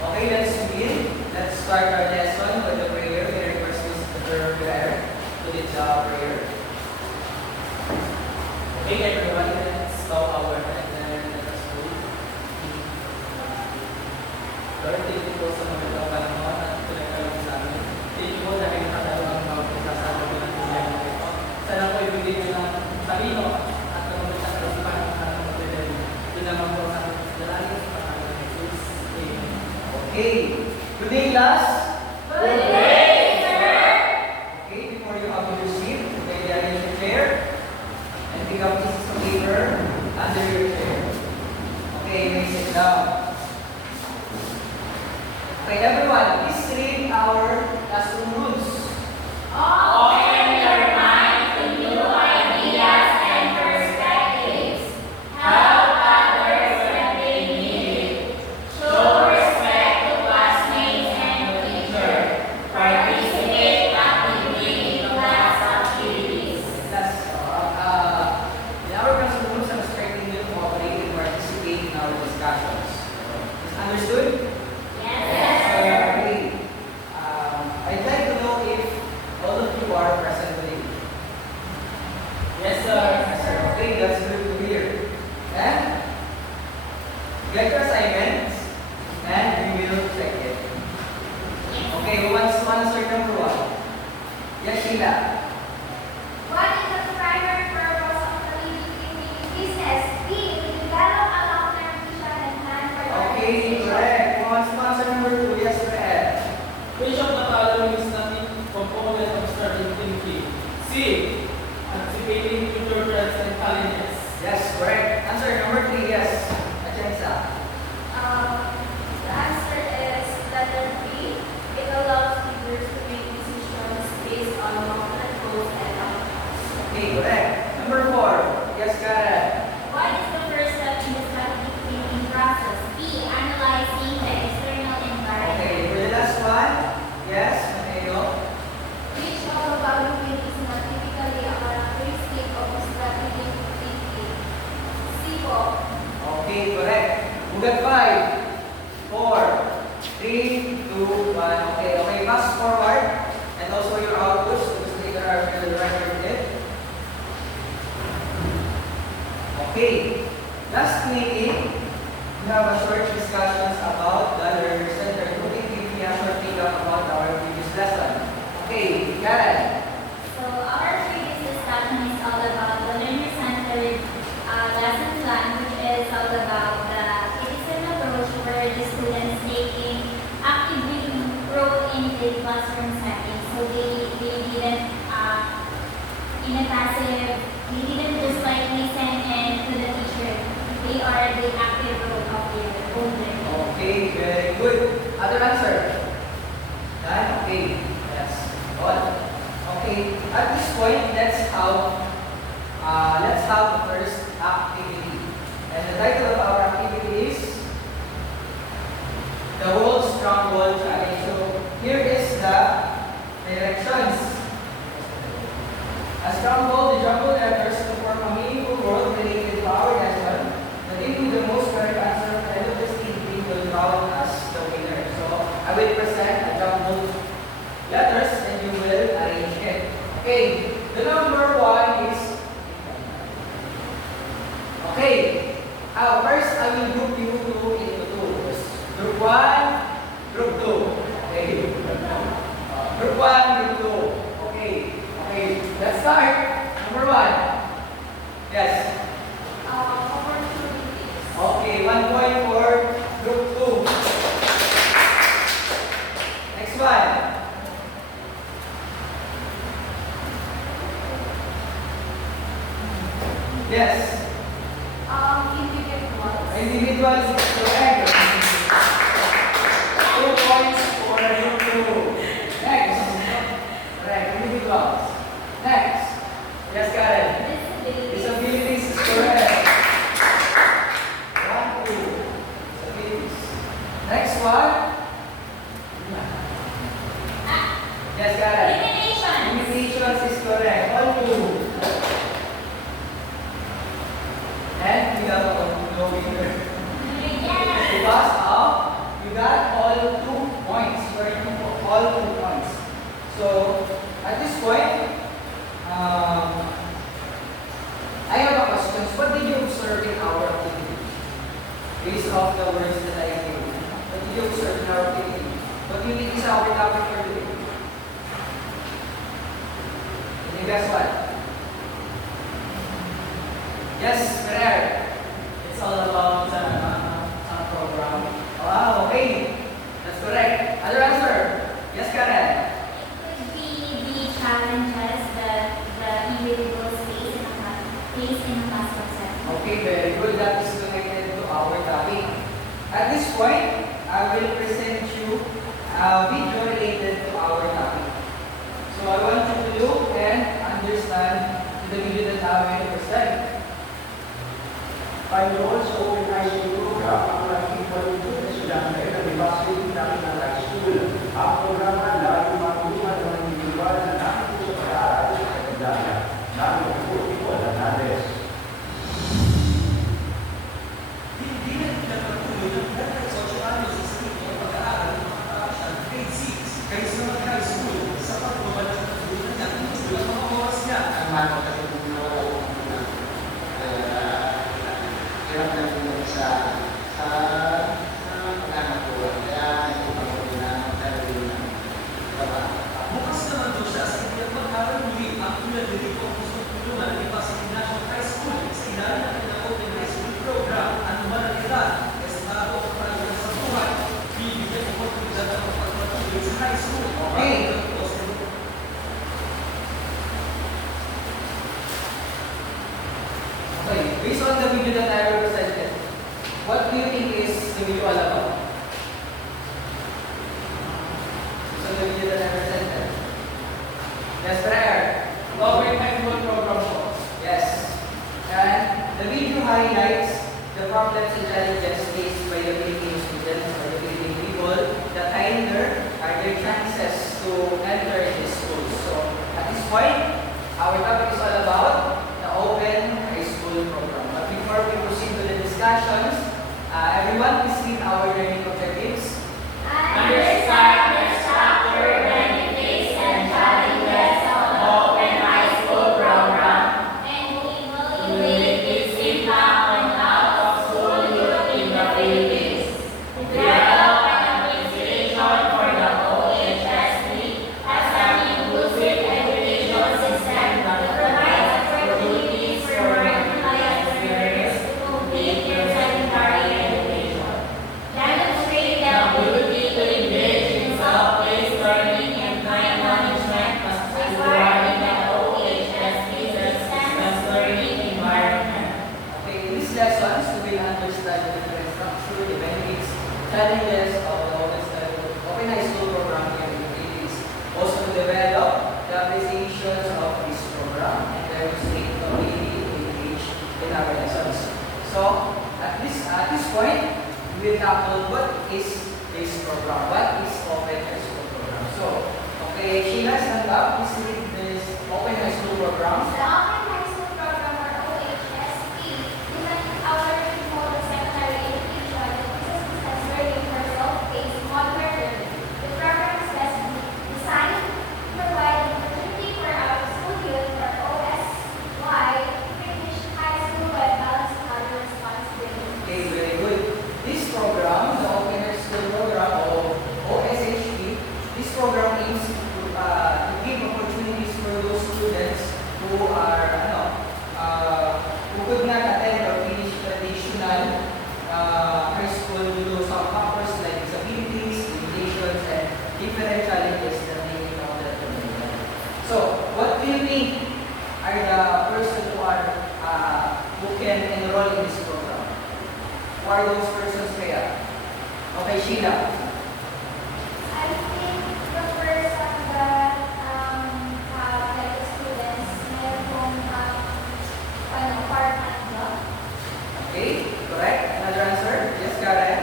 Okay, let's begin. Let's start our lesson with the prayer. We request the prayer to lead the prayer. Okay, everyone, let's bow our head and let us pray. Lord, thank you po sa magandang panahon at pinagkalong sa amin. Thank you po dahil nakatalo ang mga pagkasama ko ng buhay na ito. Sana po ibigay nyo ng talino at ng mga kalusupan ng ating magdadali. Yun naman po sa ating dalangin sa pangalan ng Jesus. Amen. Okay. Good day, class. Good day, sir. Okay, before you have your seat, okay, arrange your chair and pick up pieces of paper under your chair. Okay, you may sit down. Okay, everyone, please read our classroom rules. Open your mind to new ideas and perspectives. Help others when they need it. Show respect to classmates and teacher. Participate actively in class activities. That's in our classroom rules, I'm expecting you to cooperate and participate in our discussions. Is understood? Yes, sir. Okay. I'd like to know if all of you are present today. Yes, sir. Yes, sir. Okay, that's good to hear. And get your assignments and we will check it. Okay, who wants to answer number one? Yes, Sheila. What is the primary purpose of the living business? B. To develop a long-term vision and plan for the Okay, organization. correct. Who wants to answer number two? Yes, Fred. Which of the following is not a component of starting thinking? C. Anticipating future threats and challenges. Yes, correct. Answer number three. Yes, Achensa. The answer is letter B. It allows leaders to make decisions based on long-term goals and outcomes. Okay, correct. Number four. Yes, Karen. What is the first step in the strategic thinking process? B. Analyzing the external environment. Okay, for the last one. Yes, Mateo. Which of the following is not typically a characteristic of strategic thinking? C po. Okay, correct. We got 5, 4, 3, 2, 1. Okay, okay, pass forward. And also your outputs, because later I will record it. Okay, last meeting, we have a short discussions about the learner center. Okay, give me a short recap about our previous lesson. Okay, Karen. So our previous discussion is all about the learner-centered lesson plan, which is all about the citizen approach where the students taking active role in the classroom setting. So they didn't in a passive, they didn't just like listen and to the teacher. They are the active role of their own learning. Okay, very good. Other answer? Done? Okay, yes. Good. Okay, at this point, let's have the first activity. And the title of our activity is The Whole Stronghold Challenge. So here is the directions. A stronghold, the jumbled letters to form a meaningful word related to our lesson, that include the most correct answer of the end of the statement will count as the winner. So I will present a jumbled letters and you will arrange it. Okay, the number one is. Okay, first I will group you two into two. Group one, group two. Okay. Group one, group two. Okay. Okay, let's start. Number one. Yes. Opportunities. Okay, 1 point for group 2. Next one. Yes. Individuals. Individuals is correct. 2 points for group 2. Next. Correct. Individuals. Next. Yes, Karen. Disability. Disabilities is correct. 1, 2. Disabilities. Next one. Yes, Karen. Limitations. Limitations is correct. All 2. And we have no winner. Yes. Because of you got all of the words that I gave. What did you observe in our activity? What do you think is our topic for today? Can you guess what? Yes, Ferrer. It's all about sa program. Wow, okay. That's correct. Other answer? Yes, Karen. It could be the challenges that the individuals face in a classroom setting. Okay, very good. That is connected to our topic. At this point, I will present you a video related to our topic. So I want you to look and understand the video that I will present. Panginoon sa Open High School program ang nakikipagod na estudyante na ibasitin namin ng high school. Ang programa lagi matulungan ng mga individual na nakikita sa pag-aaral sa kagandaan. Lalo po ito ang nades. Hindi na pinapatuloy ng kahit 8 anos sa sarili ang pag-aaral ng mga kaasyan grade 6 kahit sa mga high school sa pagbabalas ng tulungan niya ang mga oras niya. Ang mga katulong na hirap na rin sa pag-aaral ko. Kaya ito pa ko na talagang Bukas naman daw siya sa kanyang pag-aaral muli ang tulad nito ang gusto tulungan ng iba sa National High School sa ilalim ng kanyang Open High School program. Ano man ang edad, estado o karagdagan sa buhay, bibigyan ng oportunidad ng pagpatuloy sa high school. Okay. Okay, based on the video that I represented, what do you think is the video all about? Based on the video that I presented. Yes, Ferrer. Open High School program po. Yes. And the video highlights the problems and challenges faced by the Philippine students or the Philippine people that hinder their chances to enter in this school. So at this point, our topic is all about the Open High School program. But before we proceed to the discussions, everyone please read our learning objectives. Understand the structure, benefits, and challenges of the Open High School program, and evaluate its impact on out-of-school youth in the Philippines. Develop an appreciation for the OHSP as an inclusive education system that provides opportunities for marginalized learners to complete their secondary education. Demonstrate the ability to engage in self-paced learning and time management as required in the OHSP's distance learning environment. Okay, in these lessons, we will understand the different structure, the benefits, challenges of the Open High School program here in the Philippines. Also to develop the appreciations of this program and demonstrate the ability to engage in our lessons. So, at this point, we will tackle what is this program, what is Open High School program. So, okay, Sheila, stand up. Please read this Open High School program. The Open High School Program, or OHSP, designed our remote secondary education that uses distance learning for self-paced modular learning. The program is designed to provide an opportunity for out-of-school youth, or OSY, to finish high school while balancing other responsibilities. Okay, very good. This program, the Open High School program or OSHP, this program aims to give opportunities for those students who are who could not attend or finish traditional high school due to some factors like disabilities, limitations, and different challenges that they encounter in their life. So, what do you think are the persons who can enroll in this program? Who are those persons kaya? Okay, Sheila. I think the person that have like the students mayroong part-time job. Okay, correct. Another answer? Yes, Karen.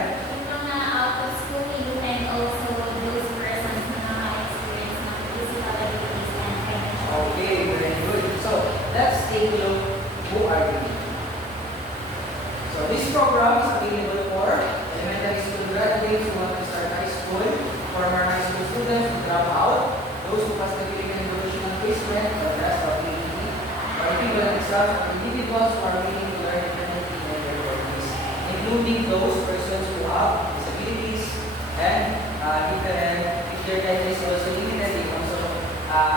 Yung mga out-of-school youth and also those persons na naka-experience ng physical abilities and financial. Okay, very good. So, let's take a look who are they. So, this program is available for elementary school graduates who want to start high school, former high school students who drop out, those who pass the Philippine vocational placement, or rest of PhD, or equivalent exams for individuals who are willing to learn independently in their workplace, including those persons have disabilities and different, if their time is also limited, they also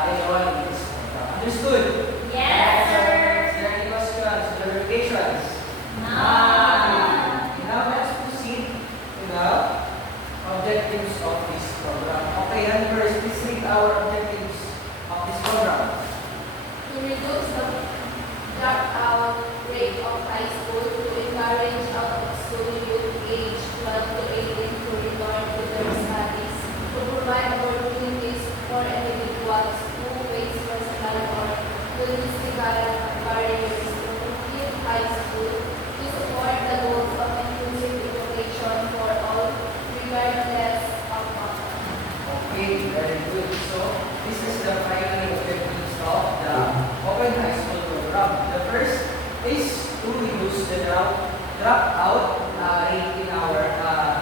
enroll in this program. Understood? Yes, sir. Is there any questions, clarifications? None. Now let's proceed to the objectives of this program. Okay, and first, please read our objectives of this program. To reduce the dropout rate of high school, to encourage out-of-school youth age 12 to 18 to return to their studies, to provide opportunities for individuals who face personal or logistical barriers to complete high school, to support the goals of inclusive education for all, regardless of background. Okay, very good. So, this is the final objectives of the Open High School program. The first is to reduce the dropout rate in our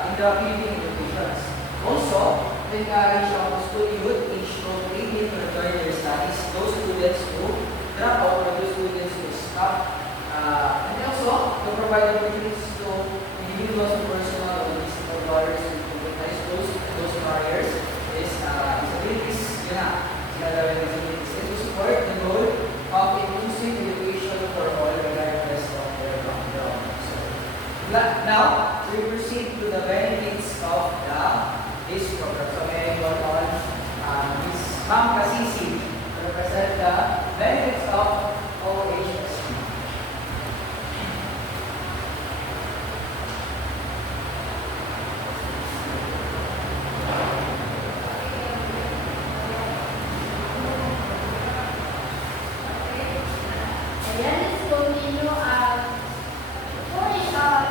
in the Philippine educations. Also, to encourage our school youth age 12 to 18 to return their studies, those students who drop out or those students who stop, and also to provide opportunities to individuals with personal or logistical barriers to complete high schools. Those barriers is disabilities, yun na, sinadawin ng disabilities, and to support the goal of inclusive education for all regardless of their background. So, now, we proceed to the benefits of this program. So, may I call on Ms. Ma'am Kasisi to represent the benefits of OHSP. Ayan, let's continue.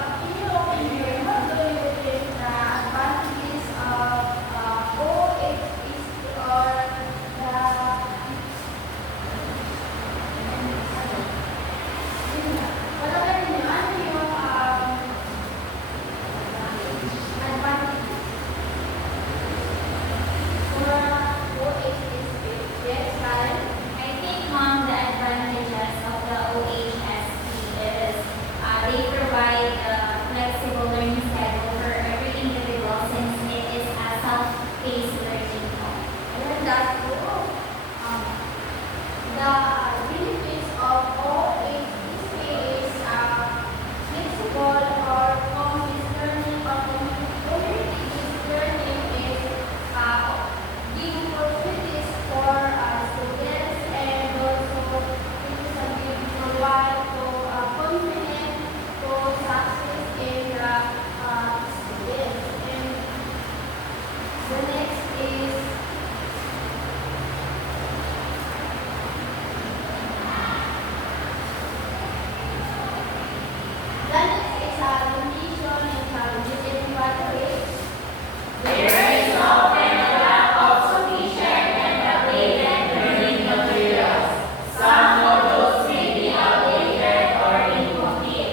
Can you open here? What do you think the advantages of OHSP or whatever you ano yung advantages for OHSP? Yes, Karen? I think, Mom, the advantages of the OHSP is they provide a flexible learning schedule for every individual since it is a self-paced learning mode. Ayan, that's cool. The benefits of OHSP is flexible or home-based learning or community-based learning is giving opportunities for students and also individual to confident to success in the students. And the next is limitation and challenges in evaluates. There is often a lack of sufficient and updated learning materials. Some modules may be outdated or incomplete.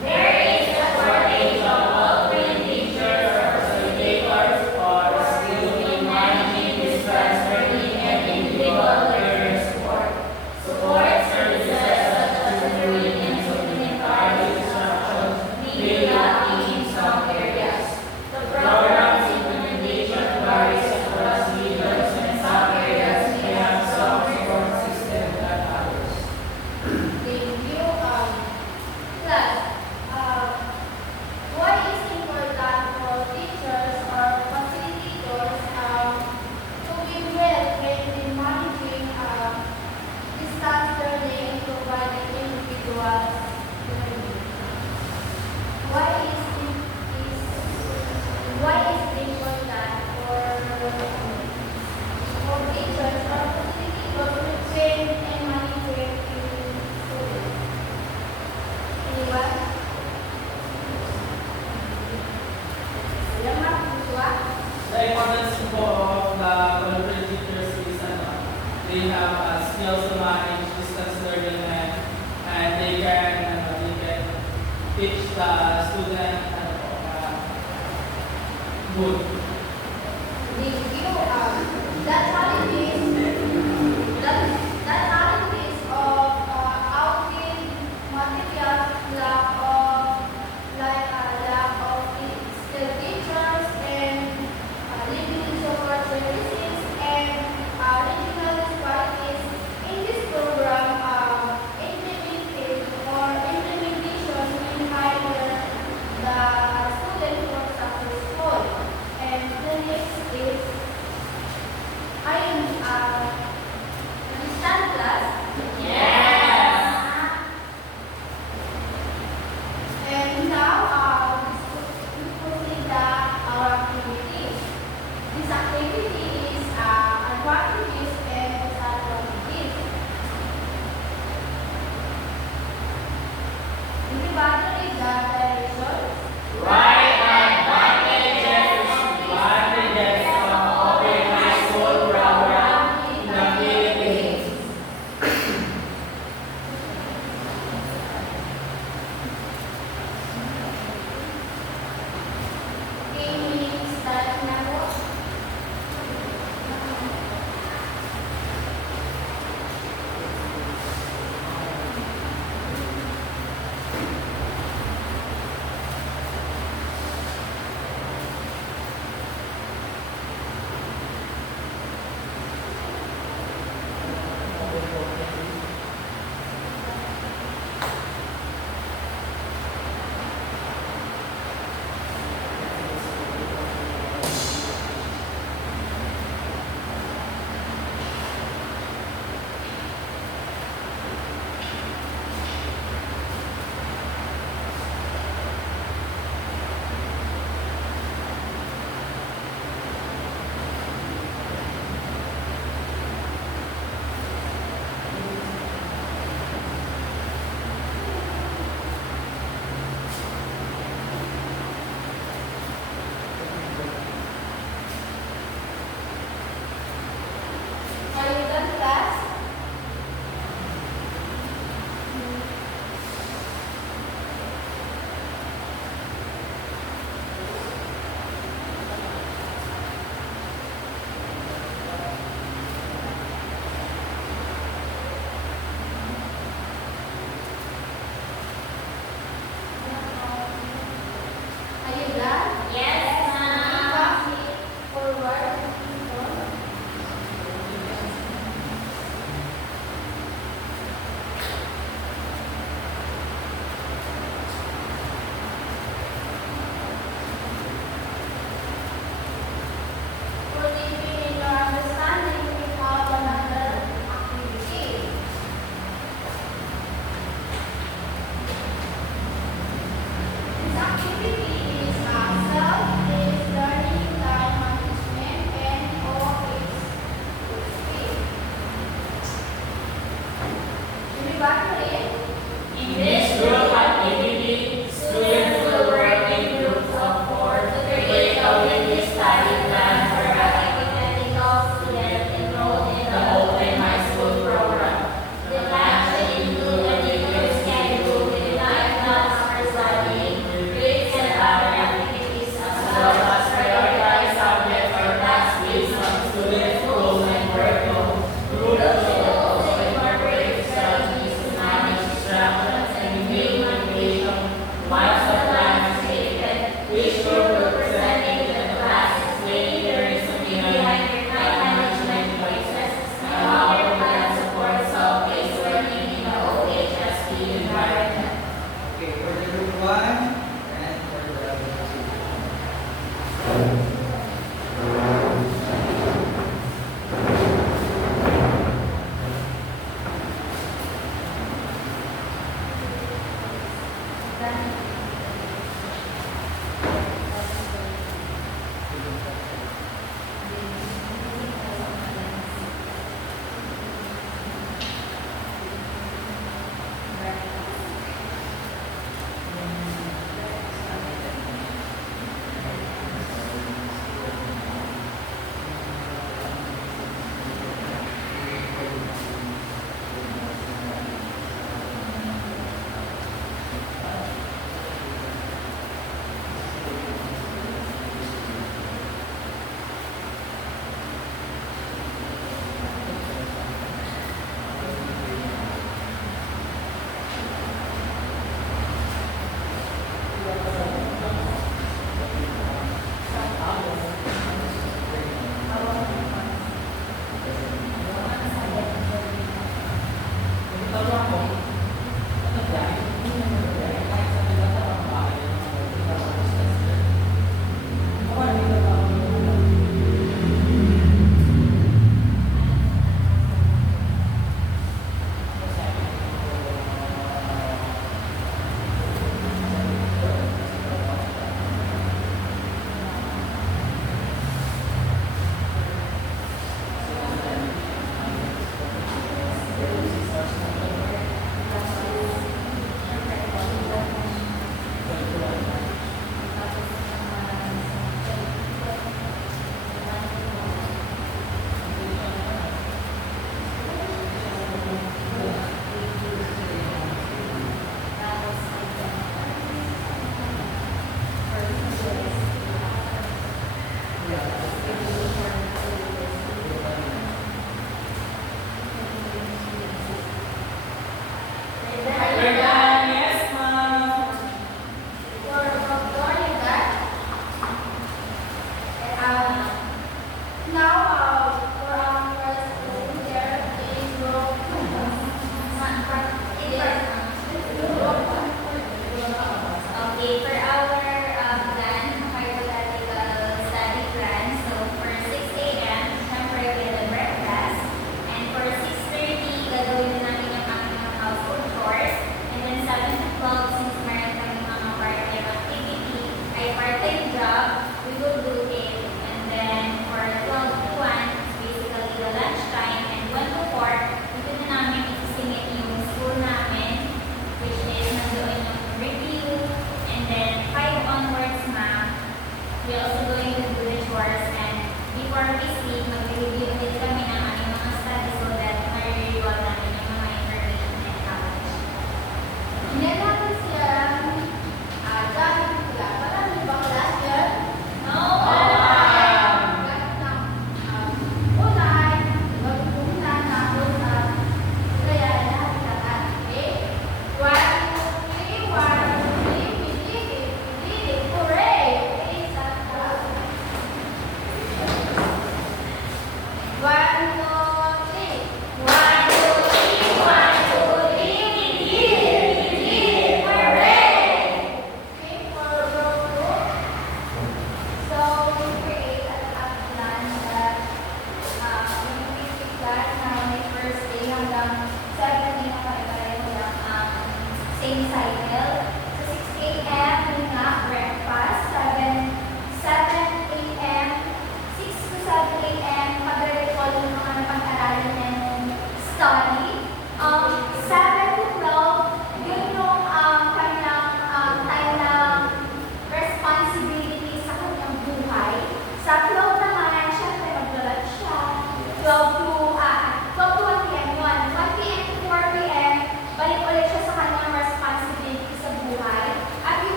There is a shortage of well-trained teachers or facilitators or skills in managing distance learning and individual learner support. Support services such as tutoring and supplementary instruction may be lacking in some areas. The program's implementation varies across regions and some areas may have some support system than others. Thank you. Plus, why is important for teachers or facilitators to be well trained in managing distance learning and providing individuals learning? Why is it important for teachers or facilitators to train and manage students? Anyone? Salamat, Joshua. The importance po of the qualified teachers is they have skills to manage distance learning and they can teach the student good. Thank you. The challenges of outdated materials, lack of skilled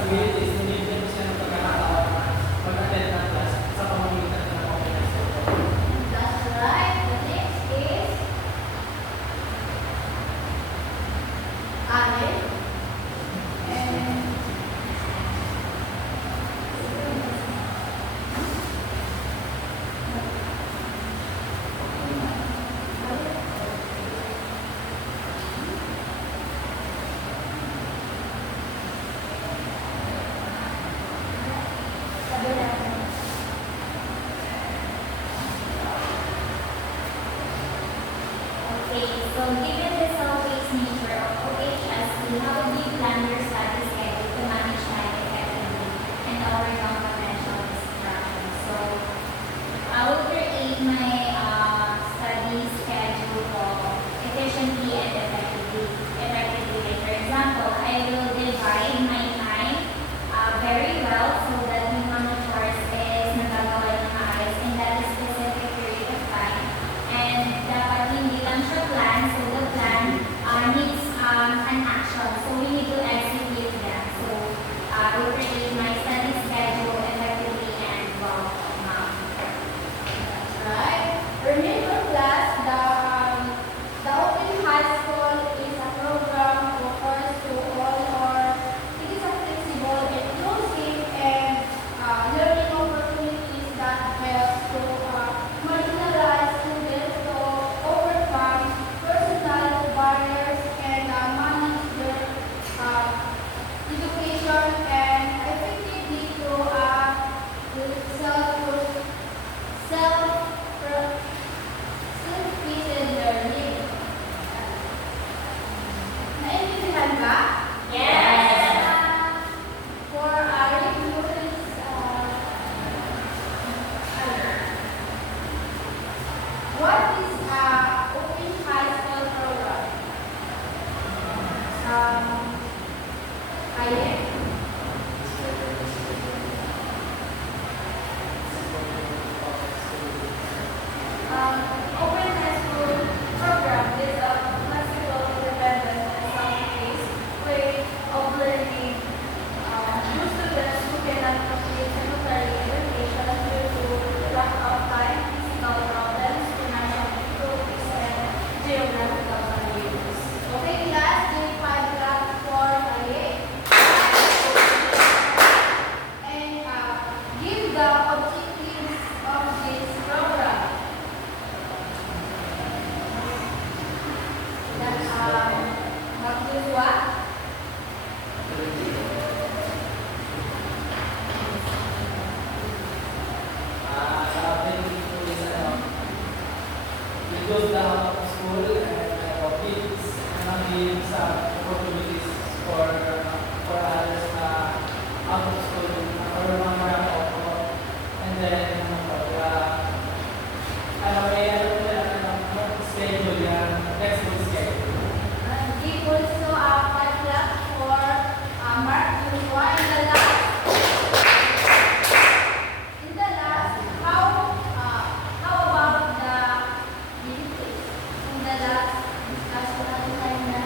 responsibilities, nabibigyan mo siya ng pagkakataon na mag-attend ng class sa pamamagitan ng organized program. That's right. The next is Allen. And sabi natin. Okay, so given the self-paced nature of OHSP, how do you plan your study schedule to manage time effectively and overcome potential distractions? So, I will create my study schedule efficiently and effectively. Like, for example, I will divide my time very well so that yung mga chores is nagagawa ng maayos in that specific period of time. And dapat hindi lang siya plan, so the plan needs an action. So we need to execute that. So I will create my study schedule effectively and well. That's right. Remember class, the Open High School is a program offers to all, or it is a flexible, inclusive, and learning opportunities that help to marginalize students to overcome personal barriers and manage their education and effectively through self-paced learning. Naintindihan ba? Yes! For review, what is Open High School program? Ayek? Open High School program is a flexible, independent, and self-paced way of learning. New students who cannot complete secondary education due to lack of time, physical problems, financial difficulties, and geographical barriers. Okay, class, grade 5 class for Ayek. And give the objectives of this program. Magdudua. Sa atin dito is we goes down to school and kids give some opportunities for others na out of school or mga marami and then may schedule yan, flexible schedule. Give also a class for Mark Joshua in the last, how about the benefits? In the last discussion time na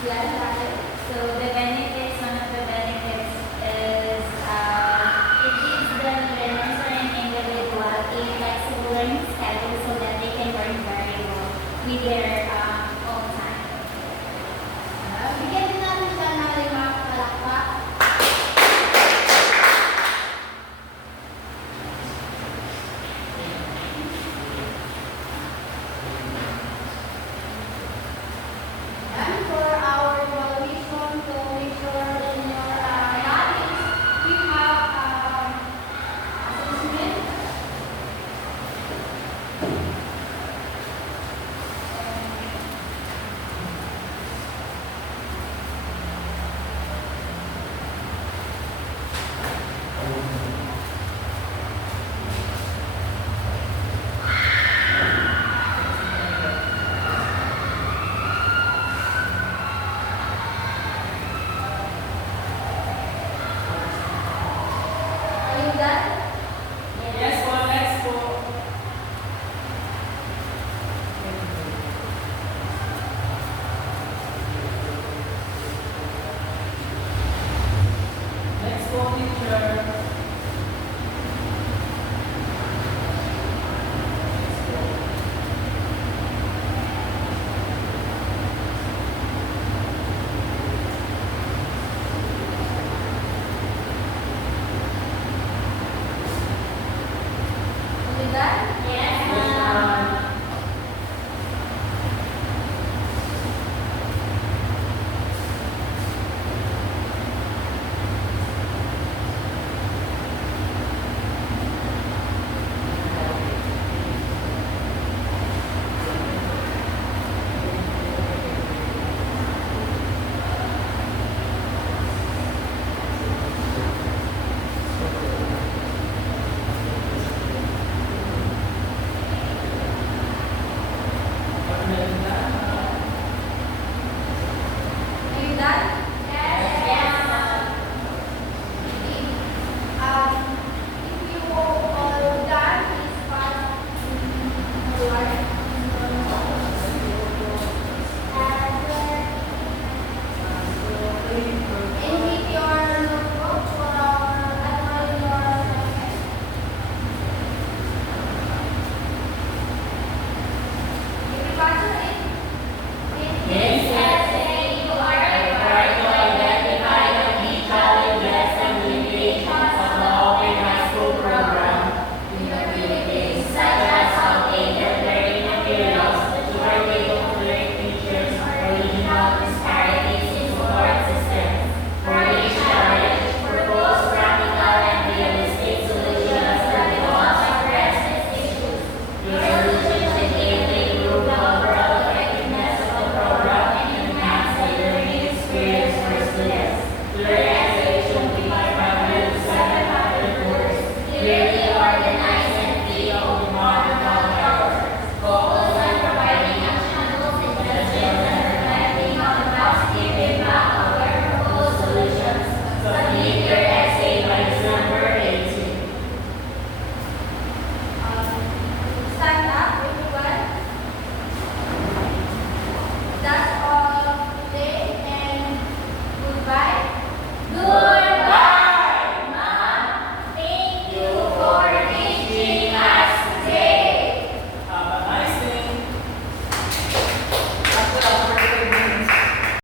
yan tayo. So the benefits, one of the benefits is it gives the learners or an individual a flexible learning schedule so that they can learn very well with their